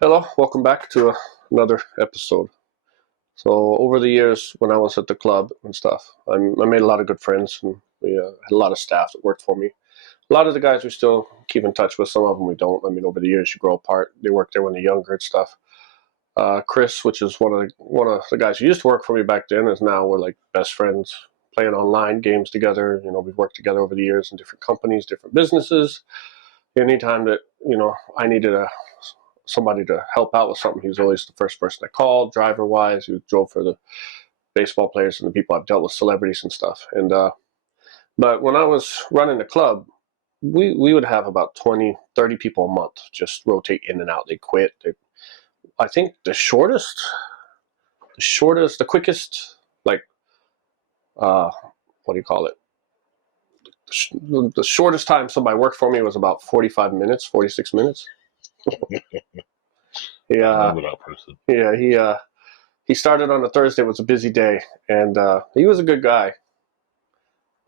Hello, welcome back to another episode. So, over the years, when I was at the club and stuff, I made a lot of good friends, and we had a lot of staff that worked for me. A lot of the guys we still keep in touch with. Some of them we don't. I mean, over the years, you grow apart. They work there when they're younger and stuff. Chris, which is one of the guys who used to work for me back then, is now we're like best friends, playing online games together. We've worked together over the years in different companies, different businesses. Anytime that I needed somebody to help out with something, he was always the first person I called. Driver wise, he drove for the baseball players and the people I've dealt with, celebrities and stuff. But when I was running the club, we would have about 20, 30 people a month just rotate in and out. They quit. I think the quickest, like, what do you call it? The shortest time somebody worked for me was about 45 minutes, 46 minutes. I Yeah, remember that person. yeah, he started on a Thursday. It was a busy day, and he was a good guy.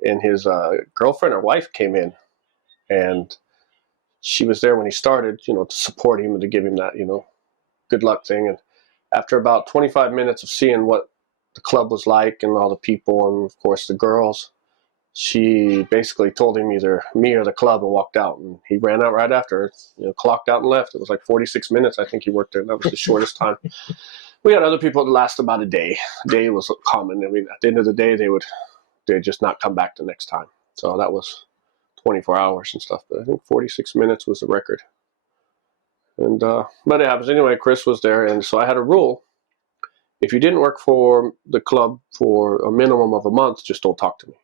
And his girlfriend or wife came in, and she was there when he started, to support him and to give him that, good luck thing. And after about 25 minutes of seeing what the club was like and all the people, and of course the girls, she basically told him either me or the club and walked out. And he ran out right after, clocked out and left. It was like 46 minutes. I think he worked there. That was the shortest time. We had other people that lasted about a day. A day was common. I mean, at the end of the day, they'd just not come back the next time. So that was 24 hours and stuff. But I think 46 minutes was the record. And but it happens anyway. Chris was there, and so I had a rule: if you didn't work for the club for a minimum of a month, just don't talk to me.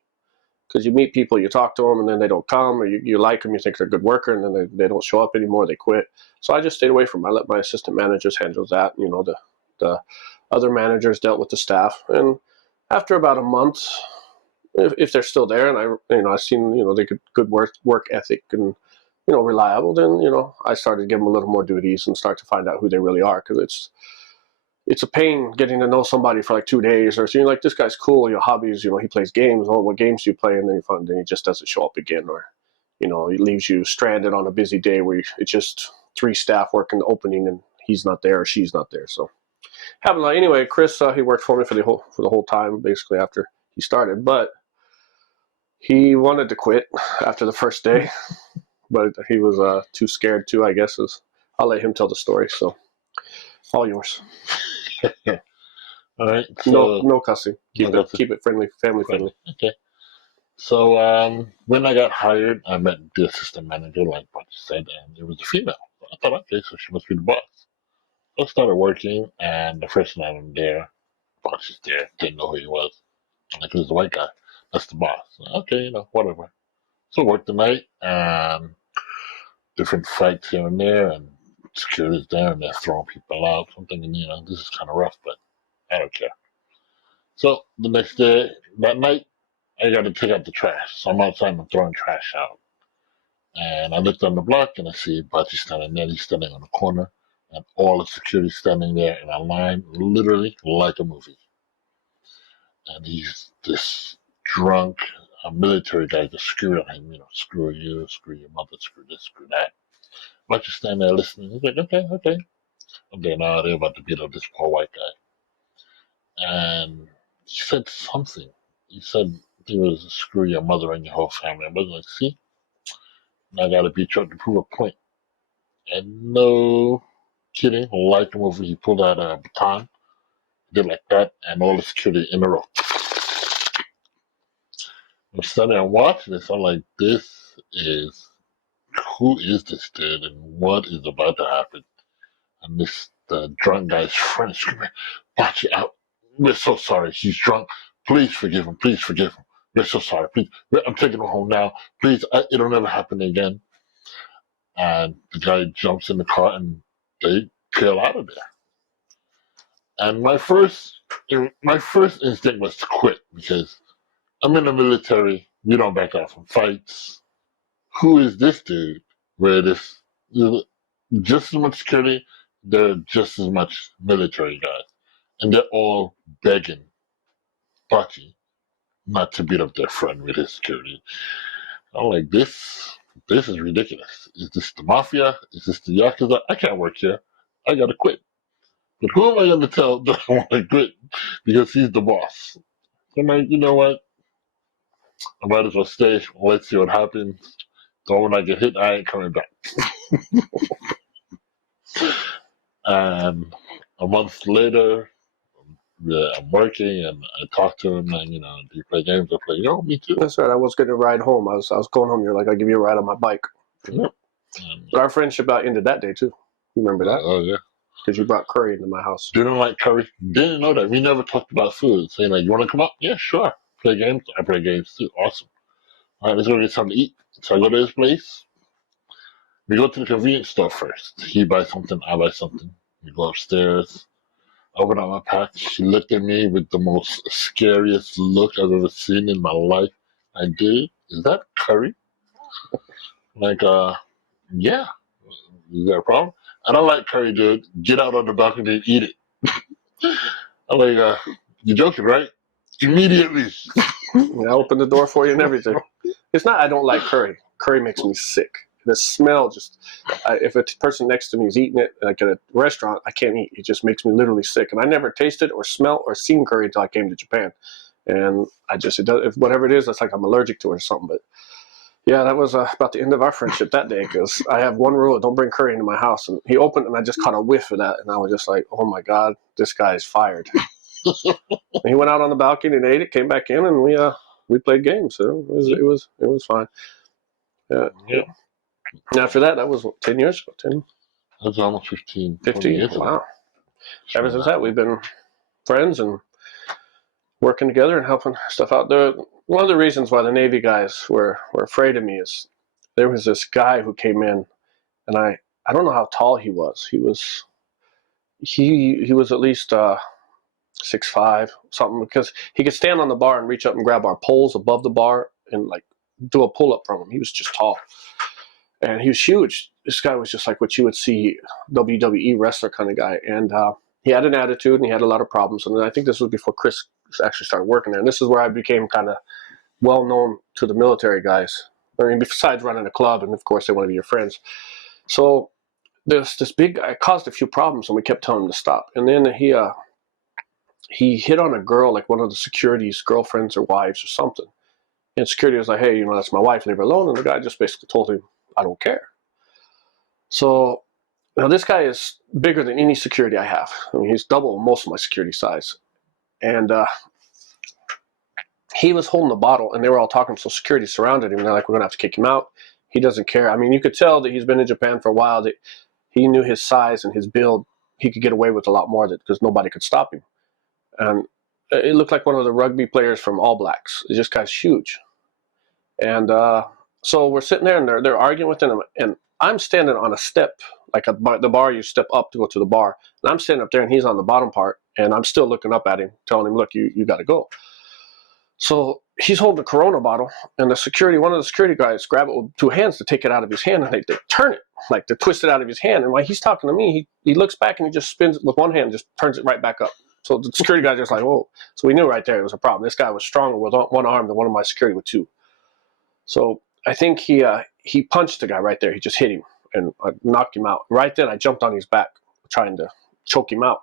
Because you meet people, you talk to them, and then they don't come, or you like them, you think they're a good worker, and then they don't show up anymore, they quit. So I just stayed away from them. I let my assistant managers handle that. The other managers dealt with the staff, and after about a month, if they're still there, and I seen they could good work ethic and reliable, then I started to give them a little more duties and start to find out who they really are, because it's a pain getting to know somebody for like 2 days, or so you're like, this guy's cool, your hobbies, he plays games. Oh, what games do you play? And then you find then he just doesn't show up again, or he leaves you stranded on a busy day where it's just three staff working the opening and he's not there or she's not there. So happened like anyway. Chris, he worked for me for the whole time basically after he started, but he wanted to quit after the first day, but he was too scared to, I guess. I'll let him tell the story. So all yours. All right. No cussing. No cussing. Keep it friendly, family friendly. Okay. So when I got hired, I met the assistant manager, like what you said, and it was a female. I thought, okay, so she must be the boss. I started working, and the first night I'm there, boss is there, didn't know who he was. I'm like, who's the white guy? That's the boss. Okay, whatever. So worked the night, and different fights here and there, and security's there, and they're throwing people out. So I'm thinking, this is kind of rough, but I don't care. So the next day, that night, I got to take out the trash. So I'm outside and I'm throwing trash out. And I looked on the block and I see Bachi standing there. He's standing on the corner, and all the security standing there in a line, literally like a movie. And he's this drunk military guy just screwed at him, screw you, screw your mother, screw this, screw that. Bachi's standing there listening. He's like, okay, okay. Okay, now they're about to beat up this poor white guy. And he said something. He said he was screw your mother and your whole family. I was like, see, I gotta beat you up to prove a point. And no kidding, like him over, he pulled out a baton, did like that, and all the security in a row. I'm standing and watching this. I'm like, who is this dude, and what is about to happen? And the drunk guy's friend screaming, watch it out. We're so sorry. He's drunk. Please forgive him. Please forgive him. We're so sorry. Please. I'm taking him home now. Please. It'll never happen again. And the guy jumps in the car and they peel out of there. And my first instinct was to quit because I'm in the military. We don't back out from fights. Who is this dude? Where this just as much security, there are just as much military guys, and they're all begging Bachi not to beat up their friend with his security. I'm like, this is ridiculous. Is this the mafia? Is this the Yakuza? I can't work here. I gotta quit. But who am I gonna tell that I want to quit because he's the boss? I'm like, you know what? I might as well stay. Let's see what happens. So when I get hit, I ain't coming back. And a month later, yeah, I'm working and I talk to him and, do you play games? I play, me too. That's right. I was going to ride home. I was going home. You're like, I'll give you a ride on my bike. Yep. But our friendship about ended that day too. You remember that? Oh, yeah. Because you brought curry into my house. Didn't like curry. Didn't know that. We never talked about food. Saying like, you want to come up? Yeah, sure. Play games? I play games too. Awesome. All right, let's go get something to eat. So I go to his place. We go to the convenience store first. He buys something, I buy something. We go upstairs. Open up my pack. She looked at me with the most scariest look I've ever seen in my life. I did. Is that curry? Like, yeah. Is that a problem? I don't like curry, dude. Get out on the balcony and eat it. I'm like, you're joking, right? Immediately. I opened the door for you and everything. It's not I don't like curry. Curry makes me sick. The smell just, if a person next to me is eating it, like at a restaurant, I can't eat. It just makes me literally sick. And I never tasted or smelled or seen curry until I came to Japan. And it does, if whatever it is, it's like I'm allergic to it or something. But yeah, that was about the end of our friendship that day because I have one rule: don't bring curry into my house. And he opened and I just caught a whiff of that, and I was just like, oh my god, this guy is fired. And he went out on the balcony and ate it, came back in, and we played games. So it was fine. Yeah. And after that was 10 years ago. 10, That's almost 15. 15. Years ago. Wow. Ever since that, we've been friends and working together and helping stuff out. One of the reasons why the Navy guys were afraid of me is there was this guy who came in, and I don't know how tall he was. He was at least 6'5", something, because he could stand on the bar and reach up and grab our poles above the bar and like do a pull up from him. He was just tall. And he was huge. This guy was just like what you would see WWE wrestler kind of guy. And he had an attitude and he had a lot of problems. And I think this was before Chris actually started working there. And this is where I became kind of well known to the military guys. I mean, besides running a club, and of course they want to be your friends. So this big guy caused a few problems, and we kept telling him to stop. And then he hit on a girl, like one of the security's girlfriends or wives or something. And security was like, hey, that's my wife, leave her alone. And the guy just basically told him, I don't care. So now this guy is bigger than any security I have. I mean, he's double most of my security size. And he was holding the bottle, and they were all talking. So security surrounded him. And they're like, we're going to have to kick him out. He doesn't care. I mean, you could tell that he's been in Japan for a while, that he knew his size and his build. He could get away with a lot more because nobody could stop him. And it looked like one of the rugby players from All Blacks. This guy's huge. And so we're sitting there, and they're arguing with him, and I'm standing on a step, like the bar, you step up to go to the bar. And I'm standing up there, and he's on the bottom part, and I'm still looking up at him, telling him, look, you got to go. So he's holding a Corona bottle, and one of the security guys grab it with two hands to take it out of his hand, and they turn it, like they twist it out of his hand. And while he's talking to me, he looks back, and he just spins it with one hand, just turns it right back up. So the security guy just like, whoa. So we knew right there it was a problem. This guy was stronger with one arm than one of my security with two. So I think he punched the guy right there. He just hit him and knocked him out. Right then, I jumped on his back, trying to choke him out.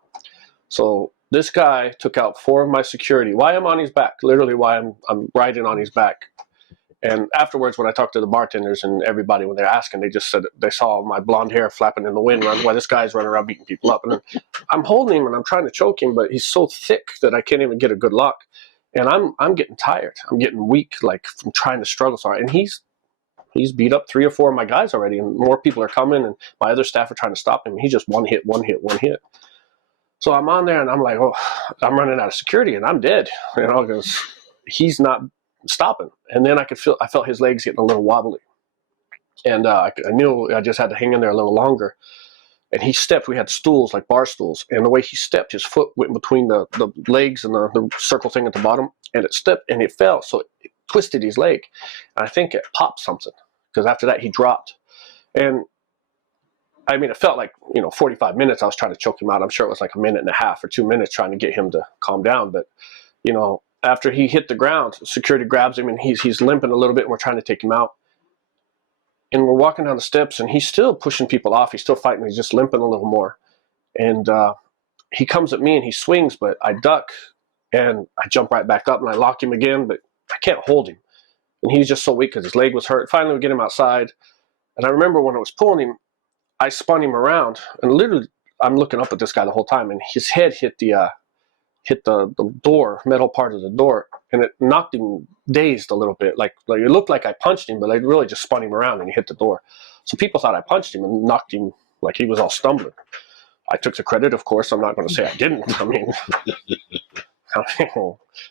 So this guy took out 4 of my security. Why I'm on his back? Literally, why I'm riding on his back. And afterwards, when I talked to the bartenders and everybody, when they're asking, they just said they saw my blonde hair flapping in the wind while this guy's running around beating people up. And I'm holding him and I'm trying to choke him, but he's so thick that I can't even get a good lock. And I'm getting tired. I'm getting weak, like from trying to struggle. Sorry. And he's beat up 3 or 4 of my guys already, and more people are coming, and my other staff are trying to stop him. He's just one hit. So I'm on there, and I'm like, oh, I'm running out of security, and I'm dead, because he's not stopping. And then I felt his legs getting a little wobbly, and I knew I just had to hang in there a little longer. And he stepped. We had stools, like bar stools, and the way he stepped, his foot went between the legs and the circle thing at the bottom, and it stepped and it fell, so it twisted his leg. And I think it popped something, because after that he dropped. And I mean, it felt like 45 minutes I was trying to choke him out. I'm sure it was like a minute and a half or 2 minutes trying to get him to calm down. But after he hit the ground, security grabs him, and he's limping a little bit, and we're trying to take him out. And we're walking down the steps, and he's still pushing people off. He's still fighting. He's just limping a little more. And he comes at me and he swings, but I duck and I jump right back up and I lock him again, but I can't hold him. And he's just so weak because his leg was hurt. Finally, we get him outside. And I remember when I was pulling him, I spun him around, and literally, I'm looking up at this guy the whole time, and his head hit the door, metal part of the door, and it knocked him dazed a little bit. Like it looked like I punched him, but I really just spun him around and he hit the door. So people thought I punched him and knocked him like he was all stumbling. I took the credit, of course. I'm not going to say I didn't. I mean,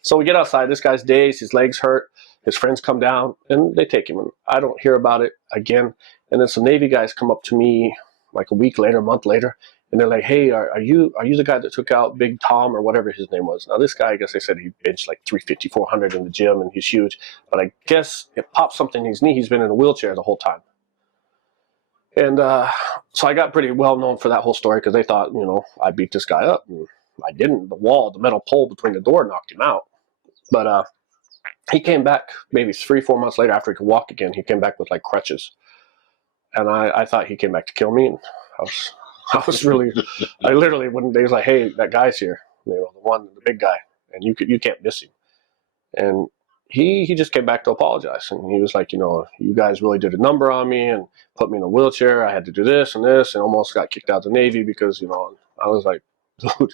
so we get outside. This guy's dazed. His legs hurt. His friends come down and they take him. And I don't hear about it again. And then some Navy guys come up to me like a week later, a month later, and they're like, "Hey, are you the guy that took out Big Tom or whatever his name was?" Now this guy, I guess they said he benched like 350, 400 in the gym, and he's huge. But I guess it popped something in his knee. He's been in a wheelchair the whole time. And so I got pretty well known for that whole story because they thought, I beat this guy up. And I didn't. The metal pole between the door knocked him out. But he came back maybe 3-4 months later after he could walk again. He came back with like crutches. And I thought he came back to kill me. And I was really, I literally wouldn't, they was like, "Hey, that guy's here, the big guy, and you can't miss him." And he just came back to apologize. And he was like, "You guys really did a number on me and put me in a wheelchair. I had to do this and this, and almost got kicked out of the Navy because, I was like, dude,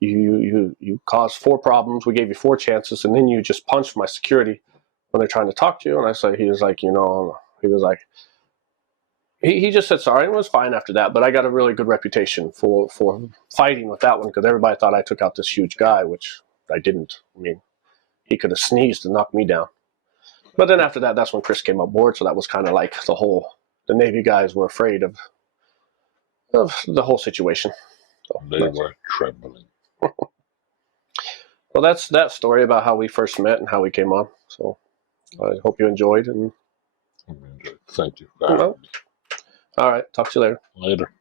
you caused 4 problems. We gave you 4 chances, and then you just punched my security when they're trying to talk to you." And I said, he was like, he just said sorry and was fine after that. But I got a really good reputation for fighting with that one because everybody thought I took out this huge guy, which I didn't. I mean, he could have sneezed and knocked me down. But then after that, that's when Chris came aboard. So that was kind of like the Navy guys were afraid of the whole situation. So they were trembling. Well, that's that story about how we first met and how we came on. So I hope you enjoyed. And Thank you. all right, talk to you later. Later.